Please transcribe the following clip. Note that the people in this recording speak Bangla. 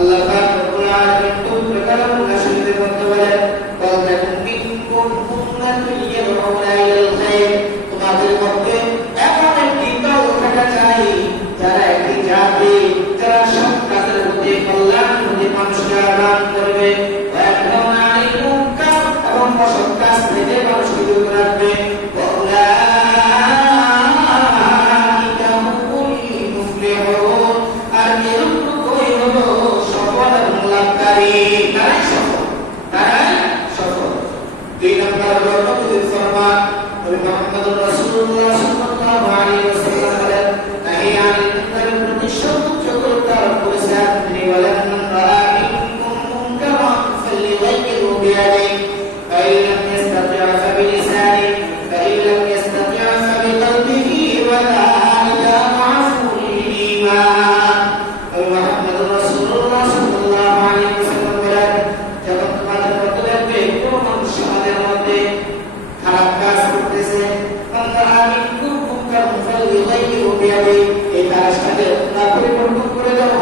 আল্লাহ পাক রব্বুল আলামিন পবিত্র কালামুল শরীফের মধ্যে বলেন ওয়ালাকুম মিনকুম উম্মাতুন ইয়াদউনা ইলাল খায়র, তোমাদের মধ্যে এমন একটি দল থাকা চাই যারা একটি জাতি যারা সৎ কাজের প্রতি কল্যাণ প্রতি মানুষকে আহ্বান করবে, ওয়ায়ানহাউনা আনিল মুনকার এবং অসৎ কাজ থেকে মানুষকে দূরে রাখবে, ওয়াউলাইকা হুমুল মুফলিহুন, আর এরকমই হলো সফল এবং লাভকারী, তারাই সফল। দুই নম্বর হলো নবীর ফরমান, নবী মুহাম্মদুর রাসূলুল্লাহ সাল্লাল্লাহু আলাইহি ওয়াসাল্লাম বলেন নাহি আনিল মুনকারের প্রতি সর্বোচ্চ গুরুত্ব আরোপ করেছেন। তিনি বলেন মান রাআ মিনকুম মুনকারান ফালিয়ুগাইয়িরহু বিয়াদিহি ফাইন লাম ইস্তাতি' ফাবিলিসানিহি ফাইন লাম ইস্তাতি' ফাবিকলবিহি ওয়া যালিকা আযমুল ঈমান। নবী মুহাম্মদুর রাসূলুল্লাহ সাল্লাল্লাহু আলাইহি ওয়াসাল্লাম বলেন যখন তোমাদের মধ্যে দেখবে কোন মানুষ সমাজের মধ্যে খারাপ কাজ করতেছে, এই কাজটাকে না পরিবর্তন করে দাও,